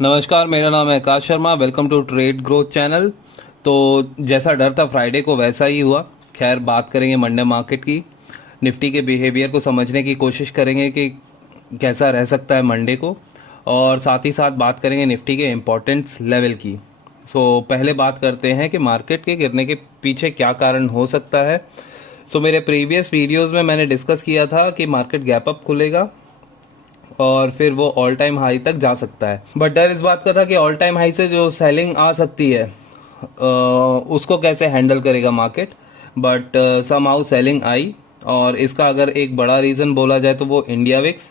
नमस्कार, मेरा नाम है Akash Sharma. Welcome to trade growth channel. तो जैसा डर था फ्राइडे को वैसा ही हुआ। खैर, बात करेंगे मंडे मार्केट की। निफ्टी के बिहेवियर को समझने की कोशिश करेंगे कि कैसा रह सकता है मंडे को, और साथ ही साथ बात करेंगे निफ्टी के इम्पोर्टेंस लेवल की। पहले बात करते हैं कि मार्केट के गिरने के पीछे क्या कारण हो सकता है। मेरे प्रीवियस वीडियोज़ में मैंने डिस्कस किया था कि मार्केट गैप अप खुलेगा और फिर वो ऑल टाइम हाई तक जा सकता है। बट डर इस बात का था कि ऑल टाइम हाई से जो सेलिंग आ सकती है उसको कैसे हैंडल करेगा मार्केट। बट समहाउ सेलिंग आई, और इसका अगर एक बड़ा रीज़न बोला जाए तो वो इंडिया विक्स।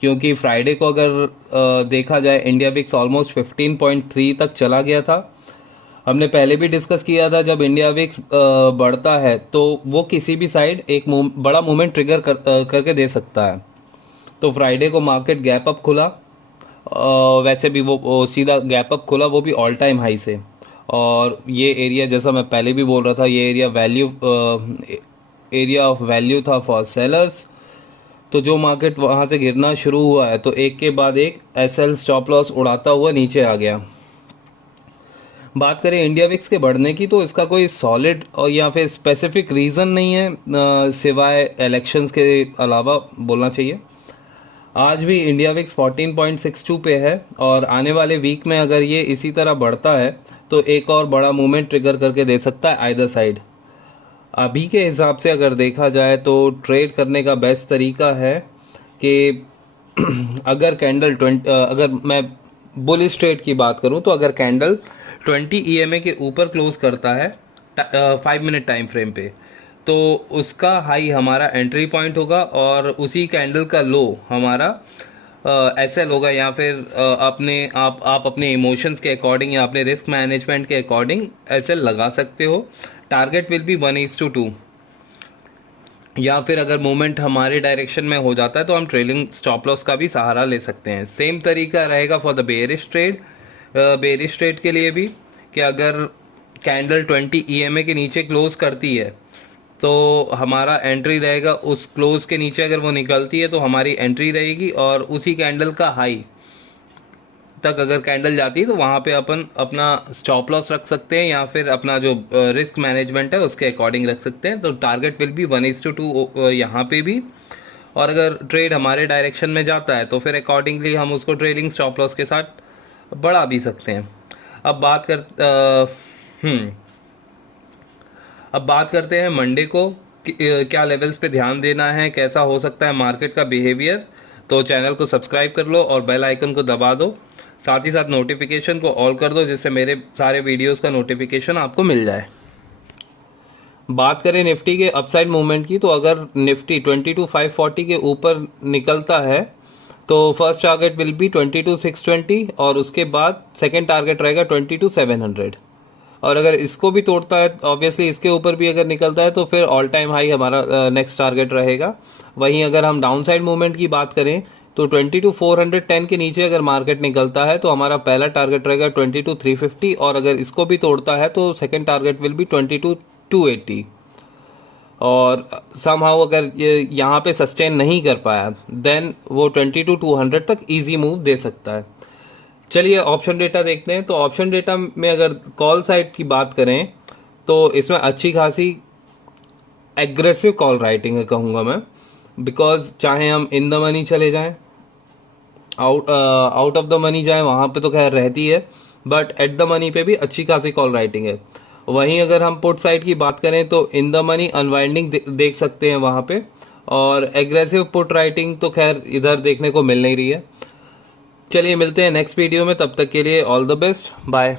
क्योंकि फ्राइडे को अगर देखा जाए, इंडिया विक्स ऑलमोस्ट 15.3 तक चला गया था। हमने पहले भी डिस्कस किया था, जब इंडिया विक्स बढ़ता है तो वो किसी भी साइड एक बड़ा मूवमेंट ट्रिगर करके दे सकता है। तो फ्राइडे को मार्केट गैप अप खुला। वैसे भी वो सीधा गैप अप खुला, वो भी ऑल टाइम हाई से। और ये एरिया, जैसा मैं पहले भी बोल रहा था, ये एरिया ऑफ वैल्यू था फॉर सेलर्स। तो जो मार्केट वहाँ से गिरना शुरू हुआ है तो एक के बाद एक एसएल स्टॉप लॉस उड़ाता हुआ नीचे आ गया। बात करें इंडिया विक्स के बढ़ने की, तो इसका कोई सॉलिड और या फिर स्पेसिफिक रीज़न नहीं है, सिवाय इलेक्शंस के अलावा बोलना चाहिए। आज भी इंडिया विक्स 14.62 पे है, और आने वाले वीक में अगर ये इसी तरह बढ़ता है तो एक और बड़ा मूवमेंट ट्रिगर करके दे सकता है आइदर साइड। अभी के हिसाब से अगर देखा जाए तो ट्रेड करने का बेस्ट तरीका है कि अगर कैंडल 20, अगर मैं बुलिश ट्रेड की बात करूं तो अगर कैंडल 20 ईएमए के ऊपर क्लोज करता है 5 मिनट टाइम फ्रेम पे, तो उसका हाई हमारा एंट्री पॉइंट होगा, और उसी कैंडल का लो हमारा एसएल होगा। या फिर आप अपने इमोशंस के अकॉर्डिंग या अपने रिस्क मैनेजमेंट के अकॉर्डिंग एसएल लगा सकते हो। Target will be 1:2। या फिर अगर मूवमेंट हमारे डायरेक्शन में हो जाता है तो हम ट्रेलिंग स्टॉप लॉस का भी सहारा ले सकते हैं। सेम तरीका रहेगा for the bearish trade. Bearish trade के लिए भी, कि अगर कैंडल 20 ईएमए के नीचे क्लोज करती है तो हमारा एंट्री रहेगा। उस क्लोज के नीचे अगर वो निकलती है तो हमारी एंट्री रहेगी, और उसी कैंडल का हाई तक अगर कैंडल जाती है तो वहां पे अपन अपना स्टॉप लॉस रख सकते हैं, या फिर अपना जो रिस्क मैनेजमेंट है उसके अकॉर्डिंग रख सकते हैं। तो टारगेट विल बी 1:2 यहाँ पे भी। और अगर ट्रेड हमारे डायरेक्शन में जाता है तो फिर अकॉर्डिंगली हम उसको ट्रेलिंग स्टॉप लॉस के साथ बढ़ा भी सकते हैं। अब बात कर हम्म अब बात करते हैं मंडे को क्या लेवल्स पे ध्यान देना है, कैसा हो सकता है मार्केट का बिहेवियर। तो चैनल को सब्सक्राइब कर लो और बेल आइकन को दबा दो। साथ ही साथ नोटिफिकेशन को ऑल कर दो, जिससे मेरे सारे वीडियोस का नोटिफिकेशन आपको मिल जाए। बात करें निफ्टी के अपसाइड मूवमेंट की, तो अगर निफ्टी 22,540 के ऊपर निकलता है तो फर्स्ट टारगेट विल बी 22,620, और उसके बाद सेकेंड टारगेट रहेगा 22,700। और अगर इसको भी तोड़ता है, ऑब्वियसली इसके ऊपर भी अगर निकलता है, तो फिर ऑल टाइम हाई हमारा नेक्स्ट टारगेट रहेगा। वहीं अगर हम डाउन साइड मूवमेंट की बात करें तो 22,410 के नीचे अगर मार्केट निकलता है तो हमारा पहला टारगेट रहेगा 22,350, और अगर इसको भी तोड़ता है तो सेकेंड टारगेट विल बी 22,280। और समहाउ अगर ये यहाँ पे सस्टेन नहीं कर पाया देन वो 22,200 तक इजी मूव दे सकता है। चलिए ऑप्शन डेटा देखते हैं। तो ऑप्शन डेटा में अगर कॉल साइड की बात करें तो इसमें अच्छी खासी एग्रेसिव कॉल राइटिंग है कहूँगा मैं। बिकॉज चाहे हम इन द मनी चले जाएं, आउट ऑफ द मनी जाएं, वहाँ पे तो खैर रहती है, बट एट द मनी पे भी अच्छी खासी कॉल राइटिंग है। वहीं अगर हम पुट साइड की बात करें तो इन द मनी अनवाइंडिंग देख सकते हैं वहाँ पे, और एग्रेसिव पुट राइटिंग तो खैर इधर देखने को मिल नहीं रही है। चलिए मिलते हैं नेक्स्ट वीडियो में, तब तक के लिए ऑल द बेस्ट, बाय।